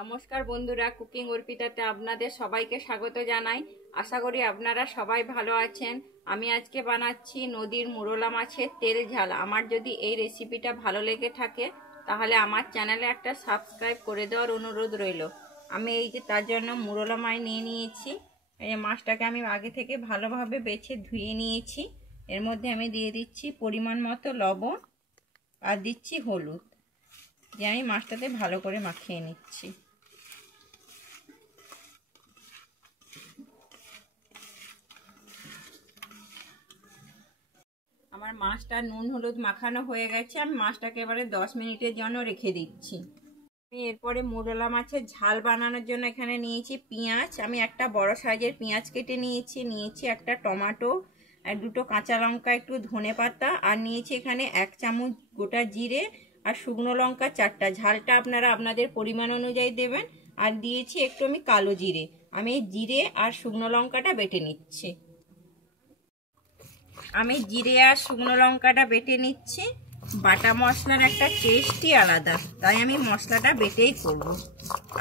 নমস্কার বন্ধুরা, কুকিং অর্পিতাতে আপনাদের সবাইকে স্বাগত জানাই। আশা করি আপনারা সবাই ভালো আছেন। আমি আজকে বানাচ্ছি নদীর মুরলা মাছের তেল ঝাল। আমার যদি এই রেসিপিটা ভালো লেগে থাকে তাহলে আমার চ্যানেলে একটা সাবস্ক্রাইব করে দেওয়ার অনুরোধ রইল। আমি এই যে তার জন্য মুরলা মাছ নিয়ে নিয়েছি। এই মাছটাকে আমি আগে থেকে ভালোভাবে বেছে ধুয়ে নিয়েছি। এর মধ্যে আমি দিয়ে দিচ্ছি পরিমাণ মতো লবণ আর দিচ্ছি হলুদ, যে আমি মাছটাতে ভালো করে মাখিয়ে নিচ্ছি। আমার মাছটা নুন হলুদ মাখানো হয়ে গেছে। আমি মাছটাকে এবারে 10 মিনিটের জন্য রেখে দিচ্ছি। আমি এরপরে মুরলা মাছের ঝাল বানানোর জন্য এখানে নিয়েছি পেঁয়াজ। আমি একটা বড় সাইজের পেঁয়াজ কেটে নিয়েছি একটা টমেটো, আর দুটো কাঁচা লঙ্কা, একটু ধনেপাতা, আর নিয়েছি এখানে 1 চামচ গোটা জিরে আর শুকনো লঙ্কা 4টা। ঝালটা আপনারা আপনাদের পরিমাণ অনুযায়ী দেবেন। আর দিয়েছি একটু আমি কালো জিরে। আমি জিরে আর শুকনো লঙ্কাটা বেটে নিচ্ছি। আমি জিরে আর শুকনো লঙ্কাটা বেটে নিচ্ছি। বাটা মশলার একটা টেস্টই আলাদা, তাই আমি মশলাটা বেটেই করব।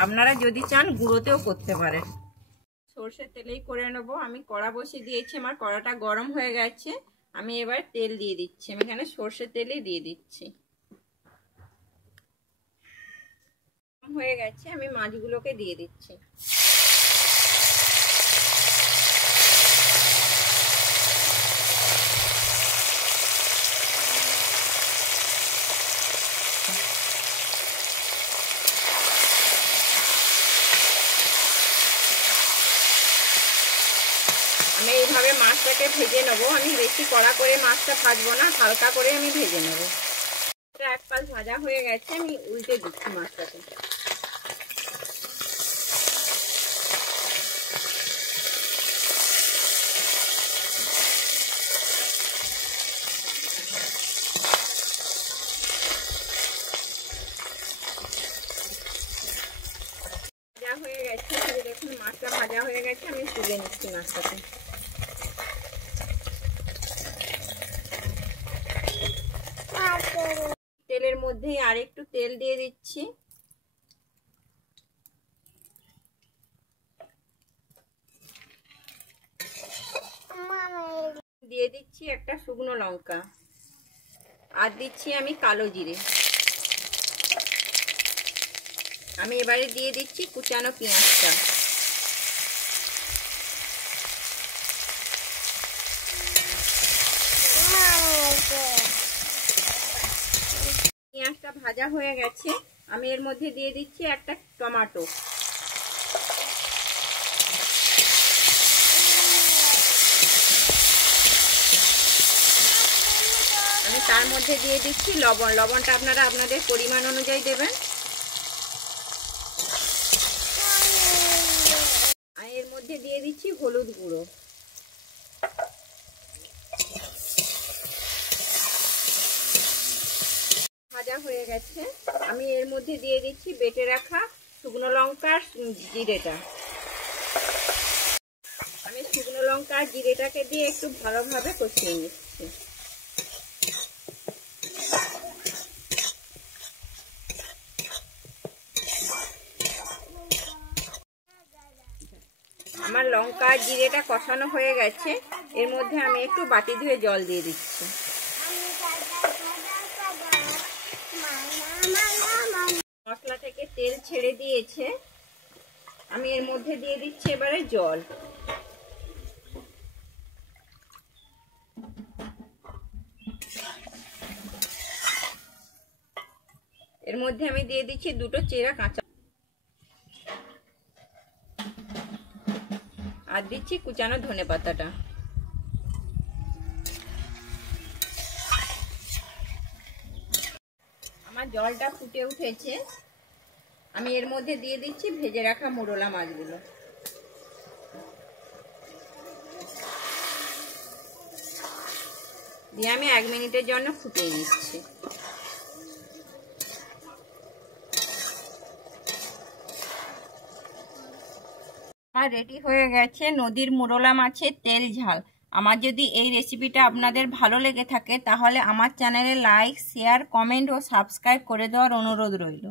আপনারা যদি চান গুঁড়োতেও করতে পারেন। সরষের তেলেই করে নেব। আমি কড়া বসিয়ে দিয়েছি, আমার কড়াটা গরম হয়ে গেছে। আমি এবার তেল দিয়ে দিচ্ছি। আমি এখানে সরষের তেলই দিয়ে দিচ্ছি। হয়ে গেছে, আমি মাছগুলোকে দিয়ে দিচ্ছি। আমি এইভাবে মাছটাকে ভেজে নেব। আমি বেশি কড়া করে মাছটা ভাজবো না, হালকা করে আমি ভেজে নেব। এটা এক পাশ ভাজা হয়ে গেছে, আমি উল্টে দিচ্ছি মাছটাকে। ভাজা হয়ে গেছে, দেখুন মাছটা ভাজা হয়ে গেছে। আমি তুলে নিচ্ছি মাছটাকে। তেলের মধ্যে আর একটু তেল দিয়ে দিচ্ছি। দিয়ে দিচ্ছি একটা শুকনো লঙ্কা, আর দিচ্ছি আমি কালো জিরে। আমি এবারে দিয়ে দিচ্ছি কুচানো পেঁয়াজটা। পেঁয়াজটা ভাজা হয়ে গেছে। আমি এর মধ্যে দিয়ে দিচ্ছি একটা টমেটো। আমি তার মধ্যে দিয়ে দিচ্ছি লবণ। লবণটা আপনারা আপনাদের পরিমাণ অনুযায়ী দেবেন। আর এর মধ্যে দিয়ে দিচ্ছি হলুদ গুঁড়ো। ভাজা হয়ে গেছে। আমি এর মধ্যে দিয়ে দিচ্ছি বেটে রাখা শুকনো লঙ্কা আর জিরেটা। আমি শুকনো লঙ্কা আর জিরেটাকে দিয়ে একটু ভালোভাবে কষিয়ে নিচ্ছি। আমার লঙ্কা আর জিরেটা কষানো হয়ে গেছে। এর মধ্যে আমি একটু বাটি ধুয়ে জল দিয়ে দিচ্ছি। মশলা থেকে তেল ছেড়ে দিয়েছে। আমি এর মধ্যে দিয়ে দিচ্ছি এবারে জল। এর মধ্যে আমি দিয়ে দিচ্ছি দুটো চেরা কাঁচা, আর দিচ্ছি কুচানো ধনেপাতাটা। আমার জলটা ফুটে উঠেছে। আমি এর মধ্যে দিয়ে দিচ্ছি ভেজে রাখা মুরলা মাছগুলো। দিয়ে আমি 1 মিনিটের জন্য ফুটিয়ে নিচ্ছি। আমার রেডি হয়ে গেছে নদীর মুরলা মাছের তেল ঝাল। আমার যদি এই রেসিপিটা আপনাদের ভালো লেগে থাকে তাহলে আমার চ্যানেলে লাইক, শেয়ার, কমেন্ট ও সাবস্ক্রাইব করে দেওয়ার অনুরোধ রইল।